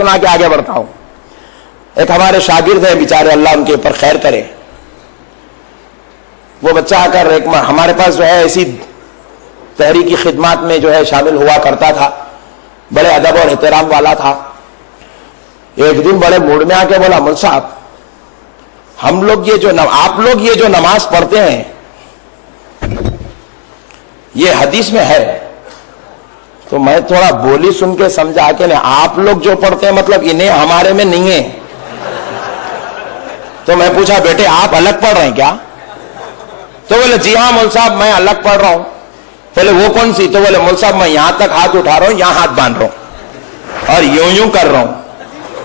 سنا کے آگے بڑھتا ہوں. ایک ہمارے شاگرد ہیں بیچارے، اللہ ان کے اوپر خیر کرے. وہ بچہ آ کر ہمارے پاس جو ہے ایسی تحریکی خدمات میں جو ہے شامل ہوا کرتا تھا، بڑے ادب اور احترام والا تھا. ایک دن بڑے موڈ میں آ کے بولا، مول صاحب ہم لوگ آپ لوگ یہ جو نماز پڑھتے ہیں یہ حدیث میں ہے. تو میں تھوڑا بولی سن کے سمجھا کہ نہیں، آپ لوگ جو پڑھتے ہیں مطلب انہیں ہمارے میں نہیں ہے. تو میں پوچھا بیٹے آپ الگ پڑھ رہے ہیں کیا؟ تو بولے جی ہاں مول صاحب میں الگ پڑھ رہا ہوں. بولے وہ کون سی؟ تو بولے مول صاحب میں یہاں تک ہاتھ اٹھا رہا ہوں، یہاں ہاتھ باندھ رہا ہوں اور یوں کر رہا ہوں،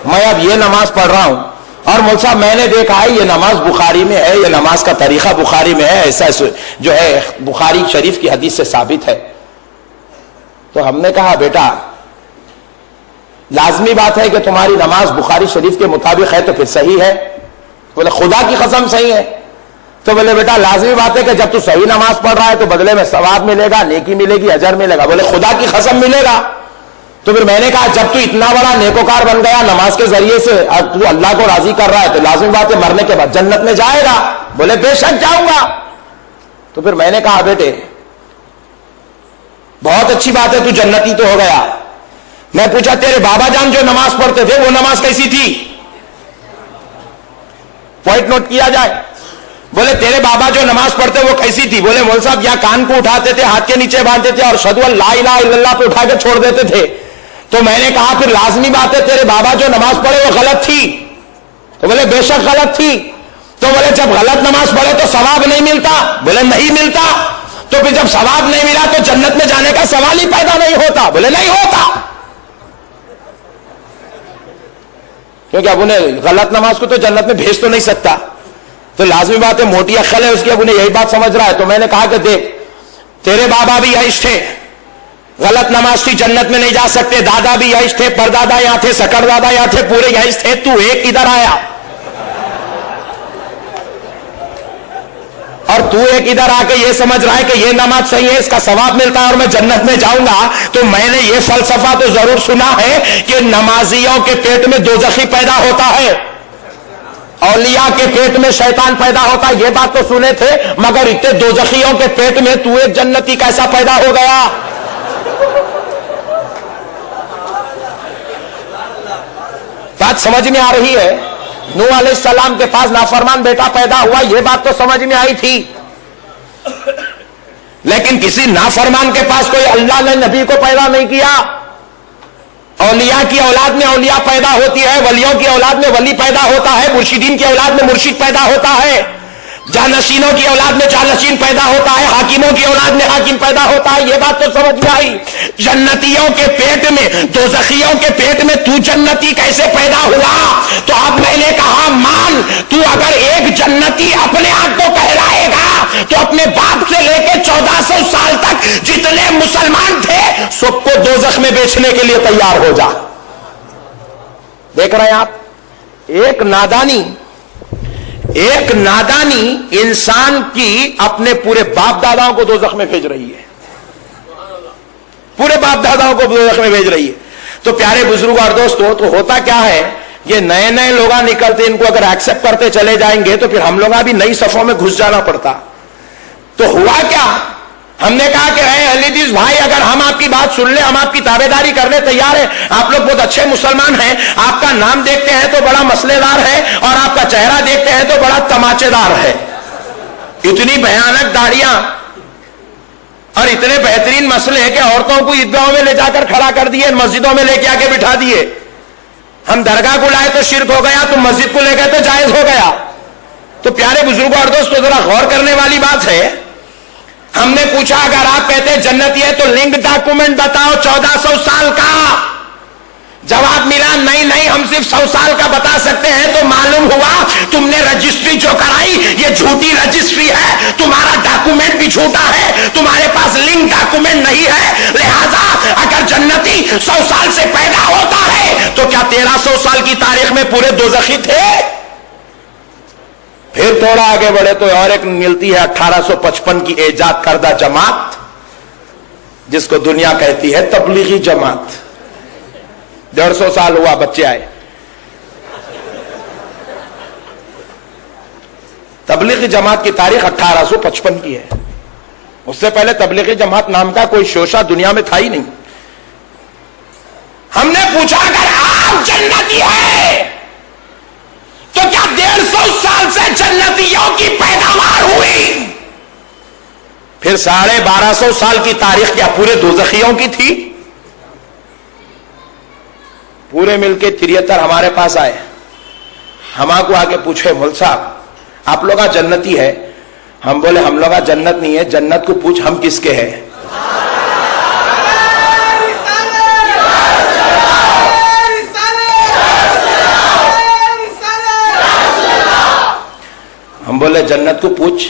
میں اب یہ نماز پڑھ رہا ہوں. اور مول صاحب میں نے دیکھا ہے یہ نماز بخاری میں ہے، یہ نماز کا طریقہ بخاری میں ہے، ایسا جو ہے بخاری شریف کی حدیث سے ثابت ہے. تو ہم نے کہا بیٹا لازمی بات ہے کہ تمہاری نماز بخاری شریف کے مطابق ہے تو پھر صحیح ہے. بولے خدا کی قسم صحیح ہے. تو بولے بیٹا لازمی بات ہے کہ جب تو صحیح نماز پڑھ رہا ہے تو بدلے میں ثواب ملے گا، نیکی ملے گی، اجر ملے گا. بولے خدا کی قسم ملے گا. تو پھر میں نے کہا جب تو اتنا بڑا نیکوکار بن گیا نماز کے ذریعے سے اور تو اللہ کو راضی کر رہا ہے تو لازمی بات ہے مرنے کے بعد جنت میں جائے گا. بولے بے شک جاؤں گا. تو پھر میں نے کہا بیٹے بہت اچھی بات ہے تو جنتی تو ہو گیا. میں پوچھا تیرے بابا جان جو نماز پڑھتے تھے وہ نماز کیسی تھی؟ پوائنٹ نوٹ کیا جائے. بولے تیرے بابا جو نماز پڑھتے وہ کیسی تھی؟ بولے مول صاحب یا کان کو اٹھاتے تھے، ہاتھ کے نیچے باندھتے تھے اور اشہدو ان لا الہ الا اللہ پہ اٹھا کے چھوڑ دیتے تھے. تو میں نے کہا پھر لازمی بات ہے تیرے بابا جو نماز پڑھے وہ غلط تھی. تو بولے بے شک غلط تھی. تو بولے جب غلط نماز پڑھے تو ثواب نہیں ملتا؟ بولے نہیں ملتا. تو پھر جب ثواب نہیں ملا تو جنت میں جانے کا سوال ہی پیدا نہیں ہوتا. بولے نہیں ہوتا، کیونکہ اب انہیں غلط نماز کو تو جنت میں بھیج تو نہیں سکتا. تو لازمی بات ہے موٹی عقل ہے اس کی، اب انہیں یہی بات سمجھ رہا ہے. تو میں نے کہا کہ دیکھ تیرے بابا بھی یہی تھے، غلط نماز تھی جنت میں نہیں جا سکتے. دادا بھی یہی تھے، پردادا یہاں تھے، سکر دادا یہاں تھے، پورے یہی تھے. تو ایک ادھر آیا اور تو ایک ادھر آ کے یہ سمجھ رہا ہے کہ یہ نماز صحیح ہے، اس کا ثواب ملتا ہے اور میں جنت میں جاؤں گا. تو میں نے یہ فلسفہ تو ضرور سنا ہے کہ نمازیوں کے پیٹ میں دوزخی پیدا ہوتا ہے، اولیاء کے پیٹ میں شیطان پیدا ہوتا ہے. یہ بات تو سنے تھے، مگر اتنے دوزخیوں کے پیٹ میں تو ایک جنتی کیسا پیدا ہو گیا؟ بات سمجھ میں آ رہی ہے؟ نوح علیہ السلام کے پاس نافرمان بیٹا پیدا ہوا، یہ بات تو سمجھ میں آئی تھی. لیکن کسی نافرمان کے پاس کوئی اللہ نے نبی کو پیدا نہیں کیا. اولیاء کی اولاد میں اولیاء پیدا ہوتی ہے، ولیوں کی اولاد میں ولی پیدا ہوتا ہے، مرشدین کی اولاد میں مرشد پیدا ہوتا ہے، جانشینوں کی اولاد میں جانشین پیدا ہوتا ہے، حاکموں کی اولاد میں حاکم پیدا ہوتا ہے. یہ بات تو سمجھ میں آئی. جنتیوں کے پیٹ میں، دوزخیوں کے پیٹ میں تو جنتی کیسے پیدا ہوا؟ تو اب میں نے کہا مان تو اگر ایک جنتی اپنے آپ کو کہلائے گا تو اپنے باپ سے لے کے 1400 سال تک جتنے مسلمان تھے سب کو دوزخ میں بیچنے کے لیے تیار ہو جا. دیکھ رہے ہیں آپ، ایک نادانی انسان کی اپنے پورے باپ داداؤں کو دوزخ میں بھیج رہی ہے، پورے باپ داداؤں کو دوزخ میں بھیج رہی ہے. تو پیارے بزرگ اور دوستو، تو ہوتا کیا ہے، یہ نئے نئے لوگ نکلتے، ان کو اگر ایکسپٹ کرتے چلے جائیں گے تو پھر ہم لوگ بھی نئی صفوں میں گھس جانا پڑتا. تو ہوا کیا، ہم نے کہا کہ اے اہل حدیث بھائی اگر ہم آپ کی بات سن لیں، ہم آپ کی تابعداری کرنے تیار ہیں، آپ لوگ بہت اچھے مسلمان ہیں، آپ کا نام دیکھتے ہیں تو بڑا مسئلے دار ہے اور آپ کا چہرہ دیکھتے ہیں تو بڑا تماچے دار ہے، اتنی بھیانک داڑیاں اور اتنے بہترین مسئلے ہیں کہ عورتوں کو عیدگاہوں میں لے جا کر کھڑا کر دیے، مسجدوں میں لے کے آ کے بٹھا دیے. ہم درگاہ کو لائے تو شرک ہو گیا، تم مسجد کو لے گئے تو جائز ہو گیا. تو پیارے بزرگوں اور دوستوں ذرا غور کرنے والی بات ہے. ہم نے پوچھا اگر آپ کہتے ہیں جنتی ہے تو لنک ڈاکومنٹ بتاؤ 1400 سال کا. جواب ملا نہیں ہم صرف 100 سال کا بتا سکتے ہیں. تو معلوم ہوا تم نے رجسٹری جو کرائی یہ جھوٹی رجسٹری ہے، تمہارا ڈاکومنٹ بھی جھوٹا ہے، تمہارے پاس لنک ڈاکومنٹ نہیں ہے. لہذا اگر جنتی 100 سال سے پیدا ہوتا ہے تو کیا 1300 سال کی تاریخ میں پورے دوزخی تھے؟ پھر تھوڑا آگے بڑھے تو اور ایک ملتی ہے 1855 کی ایجاد کردہ جماعت، جس کو دنیا کہتی ہے تبلیغی جماعت. 150 साल हुआ, बच्चे आए। तबलीगी जमात की तारीख 1855 की है। उससे पहले तबलीगी जमात नाम का कोई शोशा दुनिया में था ही नहीं। हमने पूछा अगर आप जन्नती है तो क्या 150 साल से जन्नतियों की पैदावार हुई? फिर 1250 साल की तारीख क्या पूरे दोजखियों की थी? पूरे मिलके 73 हमारे पास आए। हमको आके पूछे, मौल साहब आप लोग जन्नती है? हम बोले हम लोग जन्नत नहीं है, जन्नत को पूछ हम किसके हैं। हम बोले जन्नत को पूछ।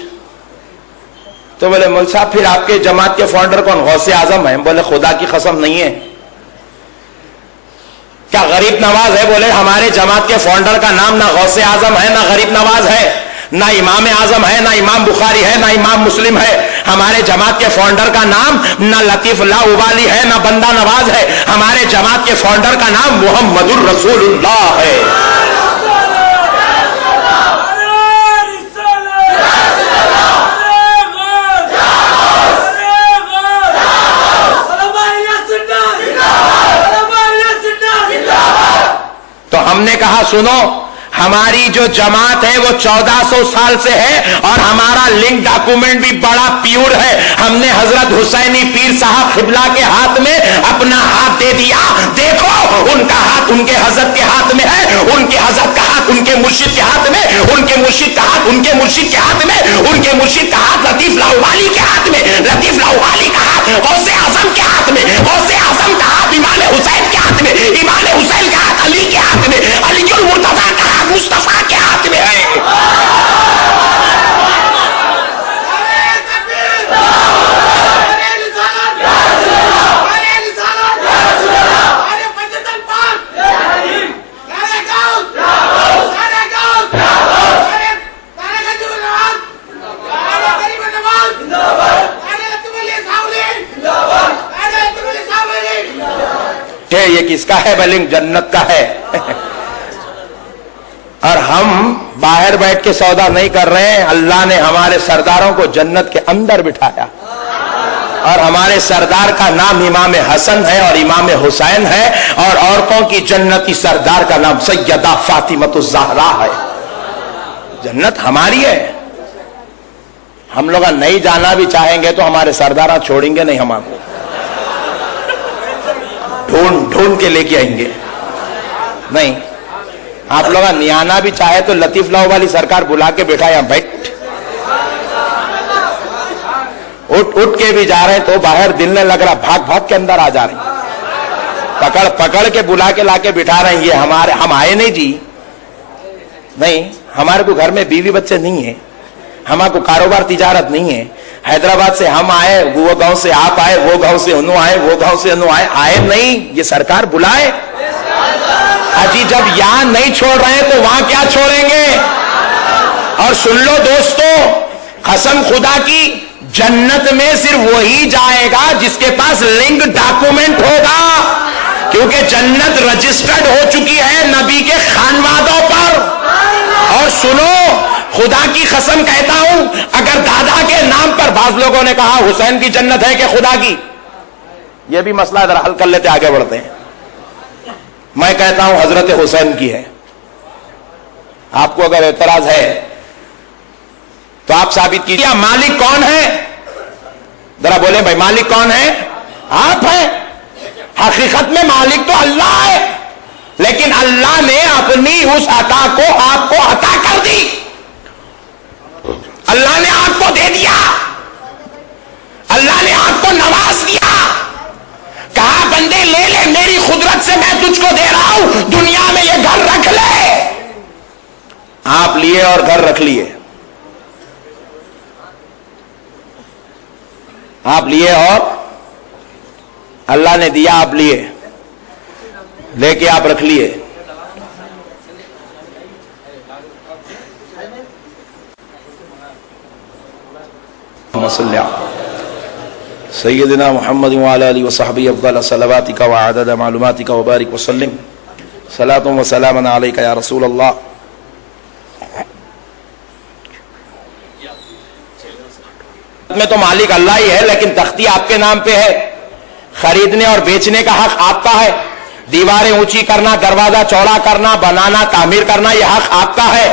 तो बोले मौल साहब फिर आपके जमात के फाउंडर कौन? गौसे आजम है। हम बोले खुदा की कसम नहीं है। क्या गरीब नवाज है? बोले हमारे जमात के फाउंडर का नाम ना गौसे आजम है, ना गरीब नवाज है, ना इमाम आजम है, ना इमाम बुखारी है, ना इमाम मुस्लिम है। हमारे जमात के फाउंडर का नाम ना लतीफ ला उबाली है, ना बंदा नवाज है। हमारे जमात के फाउंडर का नाम मुहम्मदुर रसूलुल्लाह है। तो हमने कहा सुनो, हमारी जो जमात है वो 1400 साल से है और हमारा लिंक डॉक्यूमेंट भी बड़ा प्योर है। हमने हजरत हुसैनी पीर साहब खिबला के हाथ में अपना हाथ दे दिया। देखो उनका हाथ उनके हजरत के हाथ में है, उनके हजरत का हाथ उनके मुर्शिद के हाथ में, उनके मुर्शिद का हाथ उनके मुर्शिद के हाथ में, उनके मुर्शिद का हाथ लतीफ लाहौवाली के हाथ में, लतीफ लाहौवाली का हाथ गौसे आजम के हाथ में, गौसे आजम का हाथ इमाम हुसैन के हाथ में, इमाम हुसैन का हाथ अली के हाथ में, अलीउल मुर्तजा का हाथ मुस्तफा के हाथ में है। ये किसका है? बलिंग जन्नत का है। और हम बाहर बैठ के सौदा नहीं कर रहे हैं। अल्लाह ने हमारे सरदारों को जन्नत के अंदर बिठाया और हमारे सरदार का नाम इमाम हसन है और इमाम हुसैन है और औरतों की जन्नती सरदार का नाम सैयदा फातिमतुज़ ज़हरा है। जन्नत हमारी है। हम लोग नहीं जाना भी चाहेंगे तो हमारे सरदारा छोड़ेंगे नहीं, हमको ढूंढ ढूंढ के लेके आएंगे। नहीं, आप लोग नियाना भी चाहे तो लतीफ लाहौ वाली सरकार बुला के बैठा, यहां बैठ, उठ उठ के भी जा रहे हैं तो बाहर दिलने लग रहा, भाग भाग के अंदर आ जा रहे हैं, पकड़ पकड़ के बुला के लाके बिठा रहे हैं। ये हमारे, हम आए नहीं जी, नहीं, हमारे को घर में बीवी बच्चे नहीं है, हमारे को कारोबार तिजारत नहीं है। हैदराबाद से हम आए, वो गांव से आप आए, वो गांव से उन्हों आए, वो गांव से उन्हों आए नहीं, ये सरकार बुलाए। अजी जब यहां नहीं छोड़ रहे हैं तो वहां क्या छोड़ेंगे? और सुन लो दोस्तों, कसम खुदा की, जन्नत में सिर्फ वही जाएगा जिसके पास लिंक डॉक्यूमेंट होगा, क्योंकि जन्नत रजिस्टर्ड हो चुकी है नबी के खानवादों पर। और सुनो, खुदा की कसम कहता हूं, अगर दादा के नाम पर, बाज लोगों ने कहा हुसैन की जन्नत है कि खुदा की, यह भी मसला इधर हल कर लेते, आगे बढ़ते हैं। मैं कहता हूं हजरत हुसैन की है। आपको अगर एतराज है तो आप साबित कीजिए। मालिक कौन है? जरा बोले भाई, मालिक कौन है? आप हैं। हकीकत में मालिक तो अल्लाह है, लेकिन अल्लाह ने अपनी उस अता को आपको अता कर दी। अल्लाह ने आपको दे दिया, अल्लाह ने आपको नवाज दिया, कहा बंदे ले ले, मेरी कुदरत से मैं तुझको दे रहा हूं, दुनिया में ये घर रख ले। आप लिए और घर रख लिए, आप लिए और अल्लाह ने दिया, आप लिए, लेके आप रख लिए। सय्यदना मुहम्मद व अला आलिहि व सहबिहि अफ़ज़ल सलावातिका व अदद मालूमातिका व बारिक व सल्लिम सलातुन व सलामन अलैका या रसूल अल्लाह। में तो मालिक अल्लाह ही है, लेकिन तख्ती आपके नाम पे है, खरीदने और बेचने का हक आपका है, दीवारें ऊंची करना, दरवाजा चौड़ा करना, बनाना, तामीर करना, यह हक आपका है।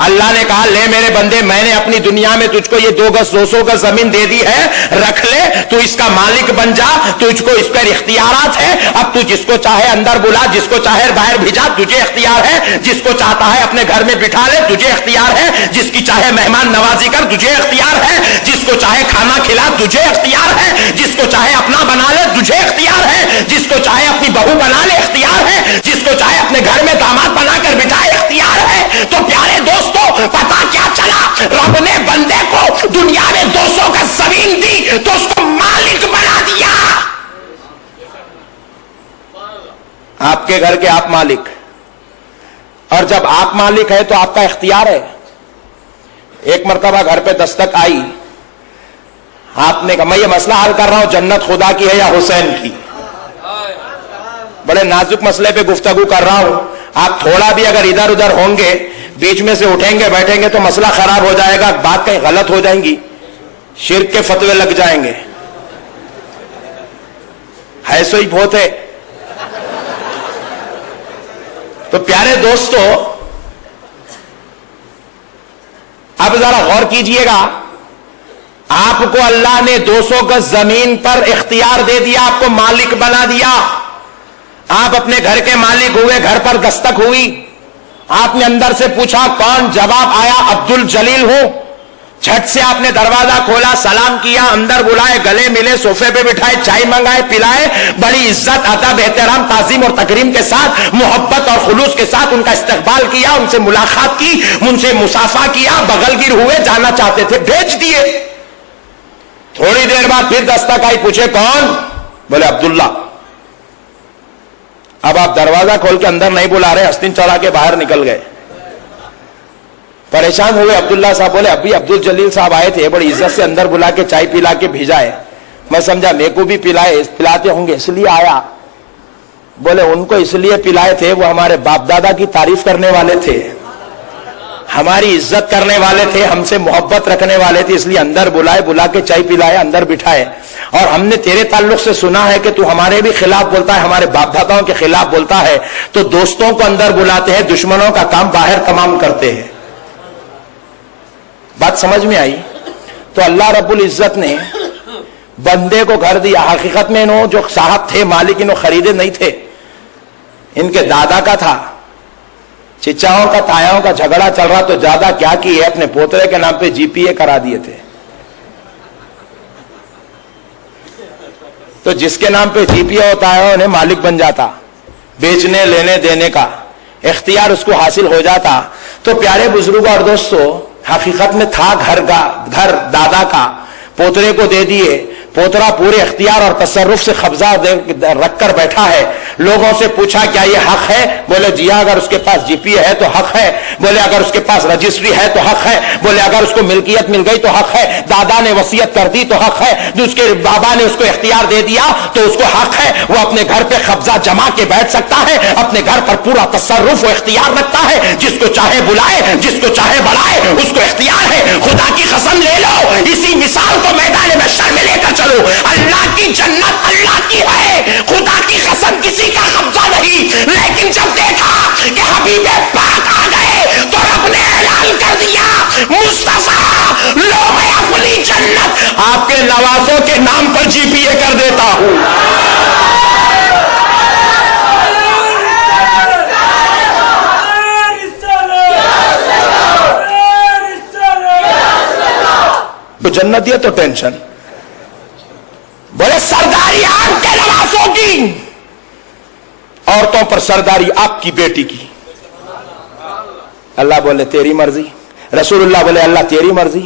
अल्लाह ने कहा, ले मेरे बंदे, मैंने अपनी दुनिया में तुझको ये 2 गज 200 गज जमीन दे दी है, रख ले, तू इसका मालिक बन जा, तुझको इस पर इख्तियारात है। अब तू जिसको चाहे अंदर बुला, जिसको चाहे बाहर भिजा, तुझे इख्तियार है। जिसको चाहता है अपने घर में बिठा ले, तुझे इख्तियार है। जिसकी चाहे मेहमान नवाजी कर, तुझे इख्तियार है। जिसको चाहे खाना खिला, तुझे इख्तियार है। जिसको चाहे अपना बना ले, तुझे इख्तियार है। जिसको चाहे अपनी बहू बना ले, इख्तियार है। जिसको चाहे अपने घर में दामाद बनाकर बिठाए, इख्तियार है। तो प्यारे दोस्तों, पता क्या चला, रब ने बंदे को दुनिया में 200 गज जमीन दी तो उसको मालिक बना दिया। आपके घर के आप मालिक, और जब आप मालिक है तो आपका इख्तियार है। एक मर्तबा घर पे दस्तक आई, आपने कहा, मैं ये मसला हल कर रहा हूं, जन्नत खुदा की है या हुसैन की। बड़े नाजुक मसले पे गुफ्तगू कर रहा हूं, आप थोड़ा भी अगर इधर उधर होंगे, बीच में से उठेंगे बैठेंगे तो मसला खराब हो जाएगा, बात कहीं गलत हो जाएंगी, शिर्क के फतवे लग जाएंगे। है सो ही बहुत है। तो प्यारे दोस्तों, अब जरा गौर कीजिएगा, आपको अल्लाह ने 200 गज जमीन पर इख्तियार दे दिया, आपको मालिक बना दिया। आप अपने घर के मालिक हुए, घर पर दस्तक हुई, आपने अंदर से पूछा कौन, जवाब आया अब्दुल जलील हूं। झट से आपने दरवाजा खोला, सलाम किया, अंदर बुलाए, गले मिले, सोफे पे बिठाए, चाय मंगाए, पिलाए, बड़ी इज्जत, अदब, एहतराम, ताजीम और तकरीम के साथ, मोहब्बत और खुलूस के साथ उनका इस्तकबाल किया, उनसे मुलाकात की, उनसे मुसाफा किया, बगलगिर हुए, जाना चाहते थे, भेज दिए। थोड़ी देर बाद फिर दस्तक आई, पूछे कौन, बोले अब्दुल्ला। अब आप दरवाजा खोल के अंदर नहीं बुला रहे, हस्तीन चढ़ा के बाहर निकल गए। परेशान हुए अब्दुल्ला साहब, बोले अभी अब्दुल जलील साहब आए थे, बड़ी इज्जत से अंदर बुला के चाय पिला के भेजाए, मैं समझा मेरे को भी पिलाते होंगे इसलिए आया। बोले उनको इसलिए पिलाए थे, वो हमारे बाप दादा की तारीफ करने वाले थे, हमारी इज्जत करने वाले थे, हमसे मोहब्बत रखने वाले थे, इसलिए अंदर बुलाए, बुला के चाय पिलाए, अंदर बिठाए। और हमने तेरे ताल्लुक से सुना है कि तू हमारे भी खिलाफ बोलता है, हमारे बाप दादाओं के खिलाफ बोलता है, तो दोस्तों को अंदर बुलाते हैं, दुश्मनों का काम बाहर तमाम करते हैं। बात समझ में आई? तो अल्लाह रब्बुल इज्जत ने बंदे को घर दिया। हकीकत में इन्हों जो साहब थे मालिक, इन्हों खरीदे नहीं थे, इनके दादा का था। चिचाओं का तायाओं का झगड़ा चल रहा, तो ज्यादा क्या किए, अपने पोतरे के नाम पे जीपीए करा दिए थे। तो जिसके नाम पे जीपीए होता है उन्हें मालिक बन जाता, बेचने लेने देने का इख्तियार उसको हासिल हो जाता। तो प्यारे बुजुर्गों और दोस्तों, हकीकत में था घर दादा का, पोतरे को दे दिए, पोतरा पूरे इख्तियार और तसर्रुफ से कब्जा रखकर बैठा है। लोगों से पूछा क्या ये हक है, बोले जी हाँ, अगर उसके पास जीपीए है तो हक है। बोले अगर उसके पास रजिस्ट्री है तो हक है। बोले अगर उसको मिल्कियत मिल गई तो हक है। दादा ने वसीयत कर दी तो हक है। उसके बाबा ने उसको इख्तियार दे दिया तो उसको हक है। वो अपने घर पे कब्जा जमा के बैठ सकता है, अपने घर पर पूरा तसर्रुफ व इख्तियार रखता है। जिसको चाहे बुलाए, जिसको चाहे बढ़ाए, उसको इख्तियार है। खुदा की कसम ले लो, इसी मिसाल को मैदान महशर में लेकर चलो। अल्लाह की जन्नत अल्लाह की है, खुदा की कसम किसी का कब्जा नहीं। लेकिन जब देखा कि हबीबे पाक आ गए तो रब ने ऐलान कर दिया, मुस्तफा लो, मैं अपनी जन्नत आपके नवाजों के नाम पर जीपीए कर देता हूं। तो जन्नत दिया तो टेंशन। बोले सरदारी आपके नवाजों की, औरतों पर सरदारी आपकी बेटी की। अल्लाह बोले तेरी मर्जी, रसूलुल्लाह बोले अल्लाह तेरी मर्जी,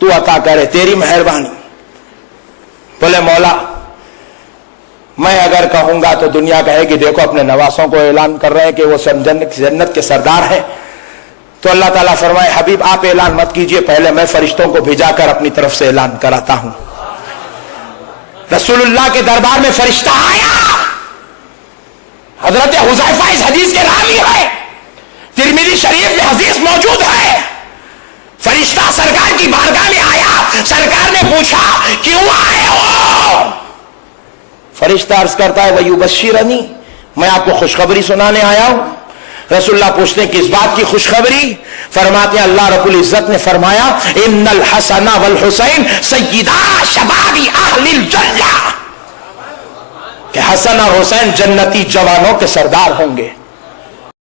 तू अता करे, तेरी मेहरबानी। बोले मौला मैं अगर कहूंगा तो दुनिया कहेगी देखो अपने नवासों को ऐलान कर रहे हैं कि वो जन्नत के सरदार हैं। तो अल्लाह ताला फरमाए हबीब आप ऐलान मत कीजिए, पहले मैं फरिश्तों को भिजाकर अपनी तरफ से ऐलान कराता हूं। رسول اللہ کے دربار میں فرشتہ آیا. حضرت حذیفہ اس حدیث کے راوی ہے, ترمذی شریف میں حدیث موجود ہے. فرشتہ سرکار کی بارگاہ میں آیا, سرکار نے پوچھا کیوں آئے ہو؟ فرشتہ عرض کرتا ہے وَيُبَشِّرَنِي, میں آپ کو خوشخبری سنانے آیا ہوں. رسول اللہ پوچھتے ہیں کس بات کی خوشخبری؟ فرماتے ہیں اللہ رب العزت نے فرمایا ان الحسن والحسین سیدا شباب اہل الجنہ, کہ حسن اور حسین جنتی جوانوں کے سردار ہوں گے.